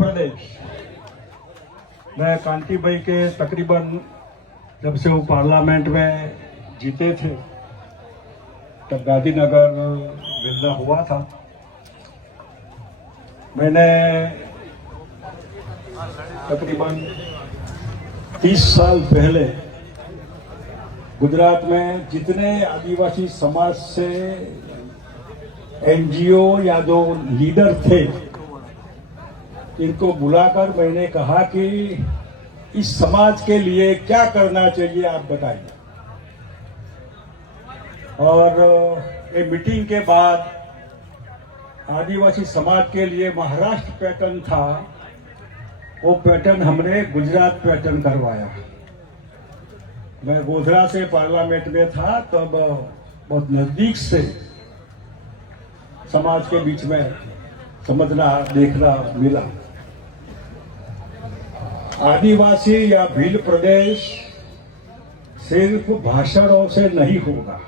प्रदेश मैं कांति भाई के तकरीबन जब से वो पार्लियामेंट में जीते थे तब गांधीनगर मिलना हुआ था। मैंने तकरीबन 30 साल पहले गुजरात में जितने आदिवासी समाज से एनजीओ या जो लीडर थे इनको बुलाकर मैंने कहा कि इस समाज के लिए क्या करना चाहिए आप बताइए। और ये मीटिंग के बाद आदिवासी समाज के लिए महाराष्ट्र पैटर्न था, वो पैटर्न हमने गुजरात पैटर्न करवाया। मैं गोधरा से पार्लियामेंट में था तब बहुत नजदीक से समाज के बीच में समझना देखना मिला। आदिवासी या भील प्रदेश सिर्फ भाषणों से नहीं होगा।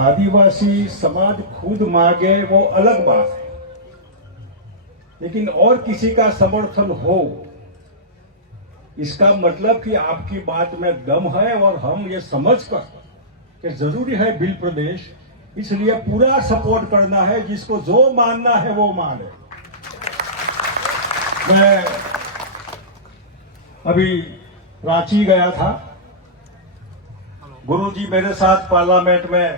आदिवासी समाज खुद मांगे वो अलग बात है, लेकिन और किसी का समर्थन हो इसका मतलब कि आपकी बात में दम है और हम ये समझकर कि जरूरी है भील प्रदेश, इसलिए पूरा सपोर्ट करना है। जिसको जो मानना है वो माने। मैं अभी रांची गया था, गुरुजी मेरे साथ पार्लियामेंट में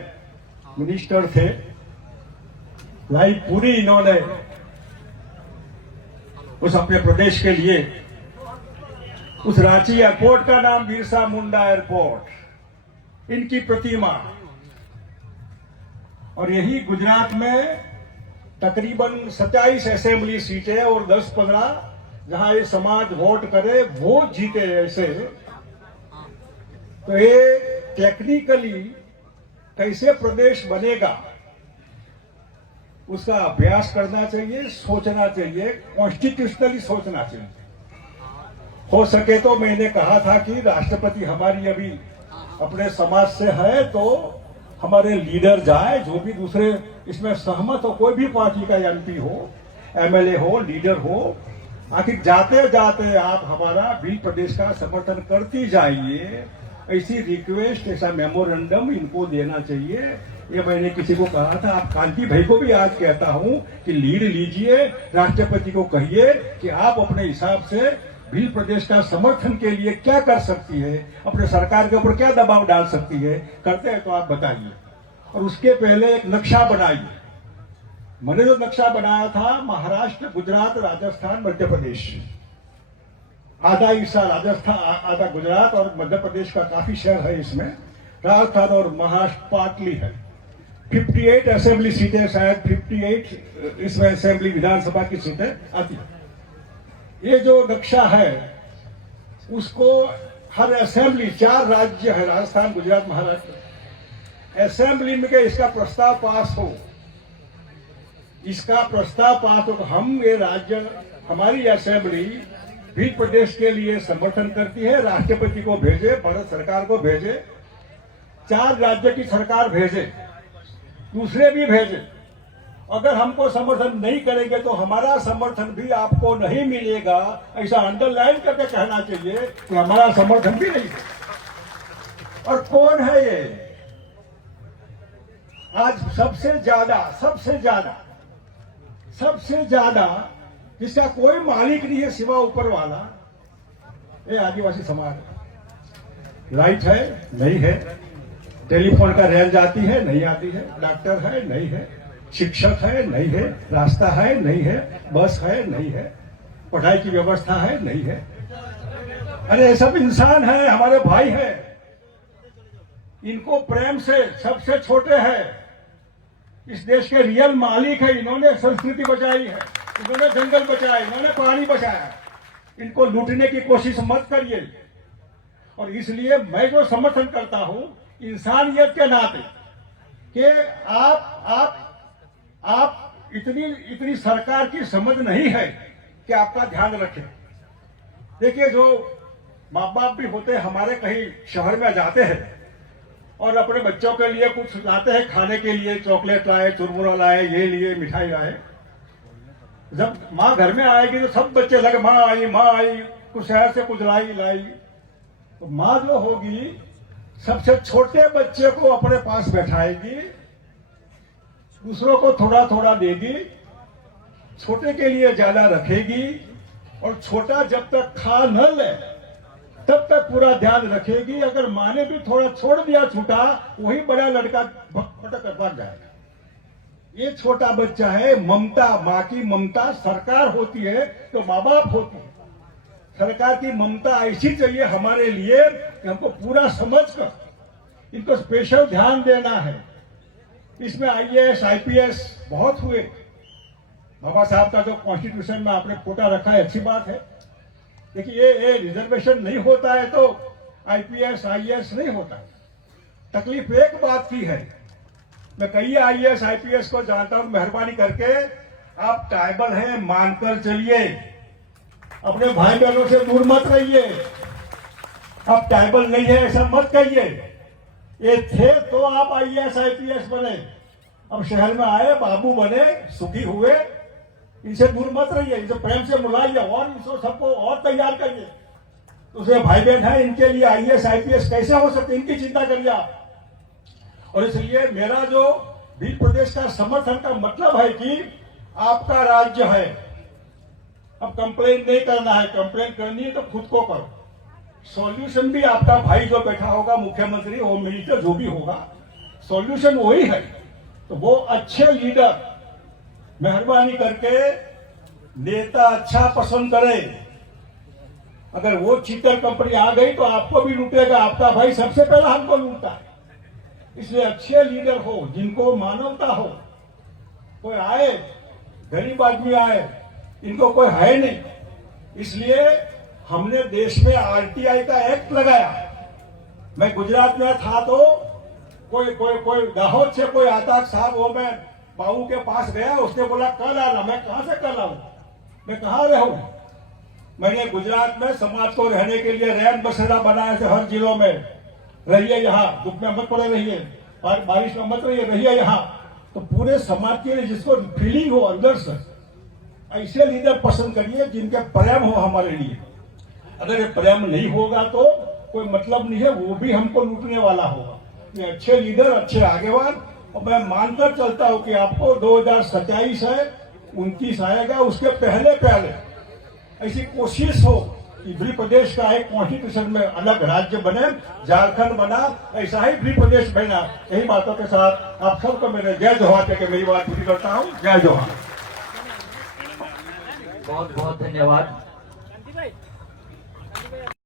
मिनिस्टर थे। लाइफ पूरी इन्होंने उस अपने प्रदेश के लिए, उस रांची एयरपोर्ट का नाम बिरसा मुंडा एयरपोर्ट, इनकी प्रतिमा। और यही गुजरात में तकरीबन 27 असेंबली सीटें और 10-15 जहां ये समाज वोट करे वो जीते। ऐसे तो ये टेक्निकली कैसे प्रदेश बनेगा उसका अभ्यास करना चाहिए, सोचना चाहिए, कॉन्स्टिट्यूशनली सोचना चाहिए। हो सके तो मैंने कहा था कि राष्ट्रपति हमारी अभी अपने समाज से है तो हमारे लीडर जाए, जो भी दूसरे इसमें सहमत हो, कोई भी पार्टी का एमपी हो, एमएलए हो, लीडर हो, आखिर जाते जाते आप हमारा भील प्रदेश का समर्थन करती जाइए। ऐसी रिक्वेस्ट, ऐसा मेमोरेंडम इनको देना चाहिए। ये मैंने किसी को कहा था, आप कांति भाई को भी आज कहता हूं कि लीड लीजिए, राष्ट्रपति को कहिए कि आप अपने हिसाब से भील प्रदेश का समर्थन के लिए क्या कर सकती है, अपने सरकार के ऊपर क्या दबाव डाल सकती है। करते हैं तो आप बताइए। और उसके पहले एक नक्शा बनाइए। मैंने जो नक्शा बनाया था, महाराष्ट्र, गुजरात, राजस्थान, मध्य प्रदेश, आधा हिस्सा राजस्थान, आधा गुजरात और मध्य प्रदेश का काफी शहर है इसमें। राजस्थान और महाराष्ट्र पार्टली है। 58 असेंबली सीटें, शायद 58 इसमें असेंबली विधानसभा की सीटें आती है। ये जो नक्शा है उसको हर असेंबली, 4 राज्य है, राजस्थान, गुजरात, महाराष्ट्र, असेंबली में इसका प्रस्ताव पास हो, इसका प्रस्ताव पास हो। हम ये राज्य, हमारी असेंबली भील प्रदेश के लिए समर्थन करती है, राष्ट्रपति को भेजे, भारत सरकार को भेजे, 4 राज्य की सरकार भेजे, दूसरे भी भेजे। अगर हमको समर्थन नहीं करेंगे तो हमारा समर्थन भी आपको नहीं मिलेगा, ऐसा अंडरलाइन करके कहना चाहिए कि हमारा समर्थन भी नहीं है। और कौन है ये आज सबसे ज्यादा जिसका कोई मालिक नहीं है सिवा ऊपर वाला, ये आदिवासी समाज। लाइट है नहीं है, टेलीफोन का रेल जाती है नहीं आती है, डॉक्टर है नहीं है, शिक्षक है नहीं है, रास्ता है नहीं है, बस है नहीं है, पढ़ाई की व्यवस्था है नहीं है। अरे ये सब इंसान है, हमारे भाई है। इनको प्रेम से, सबसे छोटे हैं, इस देश के रियल मालिक है। इन्होंने संस्कृति बचाई है, इन्होंने जंगल बचाए, इन्होंने पानी बचाया। इनको लूटने की कोशिश मत करिए। और इसलिए मैं जो समर्थन करता हूं इंसानियत के नाते कि आप इतनी सरकार की समझ नहीं है कि आपका ध्यान रखें। देखिए, जो माँ बाप भी होते हैं हमारे, कहीं शहर में जाते हैं और अपने बच्चों के लिए कुछ लाते हैं खाने के लिए, चॉकलेट लाए, चुरमुरा लाए, ये लिए, मिठाई लाए। जब माँ घर में आएगी तो सब बच्चे लगे माँ आई, कुछ शहर से कुछ लाई। तो माँ जो होगी सबसे छोटे बच्चे को अपने पास बैठाएगी, दूसरों को थोड़ा थोड़ा देगी, छोटे के लिए ज्यादा रखेगी, और छोटा जब तक खा न ले तब तक पूरा ध्यान रखेगी। अगर माँ ने भी थोड़ा छोड़ दिया छूटा, वही बड़ा लड़का भटक कर भाग जाएगा। ये छोटा बच्चा है, ममता, माँ की ममता सरकार होती है तो माँ बाप होती है। सरकार की ममता ऐसी चाहिए हमारे लिए कि हमको पूरा समझकर इनको स्पेशल ध्यान देना है। इसमें IAS IPS बहुत हुए। बाबा साहब का जो कॉन्स्टिट्यूशन में आपने फोटा रखा है, अच्छी बात है। देखिए ये रिजर्वेशन नहीं होता है तो IPS IAS नहीं होता है। तकलीफ एक बात की है, मैं कई IAS IPS को जानता हूं, मेहरबानी करके आप ट्राइबल हैं मानकर चलिए, अपने भाई बहनों से दूर मत रहिए। आप ट्राइबल नहीं है ऐसा मत कहिए। ये थे तो आप IAS IPS बने, अब शहर में आए, बाबू बने, सुखी हुए, इनसे दूर मत रहिए, इनसे प्रेम से बुलाइए और इनको सबको और तैयार करिए। दूसरे भाई बहन है, इनके लिए IAS IPS कैसे हो सकते, इनकी चिंता करिए आप। और इसलिए मेरा जो भील प्रदेश का समर्थन का मतलब है कि आपका राज्य है, अब कंप्लेन नहीं करना है, कंप्लेन करनी है तो खुद को करो। सॉल्यूशन भी आपका भाई जो बैठा होगा, मुख्यमंत्री, होम मिनिस्टर, जो भी होगा, सॉल्यूशन वही है। तो वो अच्छे लीडर मेहरबानी करके नेता अच्छा पसंद करे। अगर वो चीटर कंपनी आ गई तो आपको भी लूटेगा, आपका भाई सबसे पहला हमको लूटता है। इसलिए अच्छे लीडर हो, जिनको मानवता हो। कोई आए, गरीब आदमी आए, इनको कोई है नहीं, इसलिए हमने देश में RTI का एक्ट लगाया। मैं गुजरात में था तो कोई दाहोद से कोई आता साहब, वो मैं बाबू के पास गया, उसने बोला कल आना। मैं कहां से कल आऊं, मैं कहां रहूं। मैंने गुजरात में समाज को रहने के लिए रैन बसेरा बनाए थे, हर जिलों में रहिए, यहाँ धूप में मत पड़े रहिए, बारिश में मत रहिए यहाँ। तो पूरे समाज के लिए जिसको फीलिंग हो अंदर से, ऐसे लीडर पसंद करिए जिनके प्रेम हो हमारे लिए। अगर ये प्रेम नहीं होगा तो कोई मतलब नहीं है, वो भी हमको लूटने वाला होगा। ये अच्छे लीडर, अच्छे आगेवान, और मैं मानकर चलता हूं कि आपको 2027 है, 29 आएगा, उसके पहले ऐसी कोशिश हो कि भील प्रदेश का एक कॉन्स्टिट्यूशन में अलग राज्य बने, झारखंड बना, ऐसा ही भील प्रदेश बना। यही बातों के साथ आप सबको मेरे जय जोहार कहकर मेरी बात पूरी करता हूँ। जय जोहार। बहुत बहुत धन्यवाद।